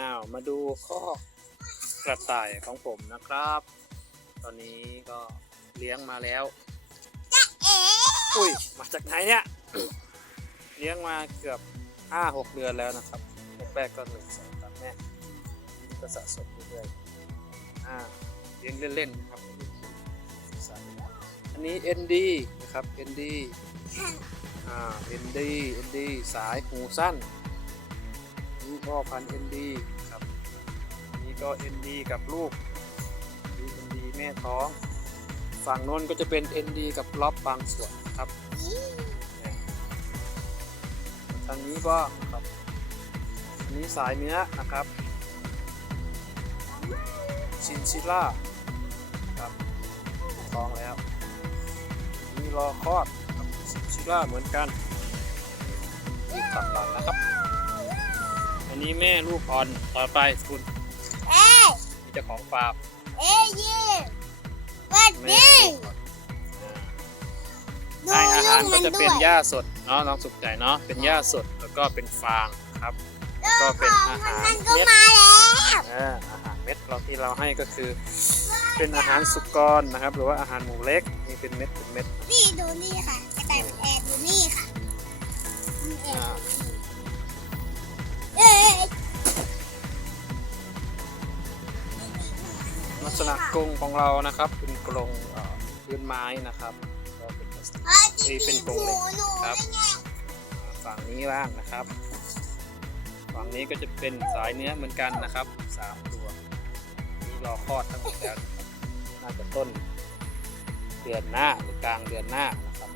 อ้าวมาดูข้อกระต่ายของผมนะครับ ตอนนี้ก็เลี้ยงมาแล้วเอ๊ะอุ้ยมาจากไหนเนี่ย เลี้ยงมาเกือบห้าหกเดือนแล้วนะครับแรกๆก็หนึ่งสองสามแม่ก็สะสมเรื่อยๆอ่าเลี้ยงเล่นๆนะครับอันนี้ ND นะครับ ND อ่า ND ND สายหูสั้นนี่ พ่อพันธุ์ ND ครับอันนี่ก็ ND กับลูกนี่ ND แม่ท้อง ฝั่งโน้นก็จะเป็น ND กับล็อบบางส่วนครับทางนี้ก็ครับอันนี้สายเนื้อนะครับชินชิล่าครับท้องแล้วนี่รอคลอดครับชินชิล่าเหมือนกันนี่ตัดหลังนะครับ นนี้แม่ลูกอ่อนต่อไปคุณเอ๊ะมีเจ้าของฟาร์มเอ๊ะยี่วัดแม่ดีลูกอ่อนอ่าดูให้อาลุหารงก็มันจะด้เป็วนยหญ้าสดเนาะน้องสุกใจเนาะเป็นหญ้าสดแล้วก็เป็นฟางครับก็เป็นอาหารมันก็เม็ด มาแล้วอ่าอาหารเม็ดเราที่เราให้ก็คือ เป็นอาหารสุกรนะครับ หรือว่าอาหารหมูเล็กนี่เป็นเม็ดเป็นเม็ดนี่ดูนี่ค่ะกระต่ายมันแอบอยู่นี่ค่ะมันแอบอยู่ ลักษณะกรงของเรานะครับ เป็นกรงพื้นไม้นะครับก็เป็นนี่เป็นกรงเหล็กครับฝั่งนี้บ้างนะครับ ฝั่งนี้ก็จะเป็นสายเนื้อเหมือนกันนะครับสามตัวนี่รอคลอดทั้งหมดแล้วน่าจะต้นเดือนหน้าหรือกลางเดือนหน้านะครับ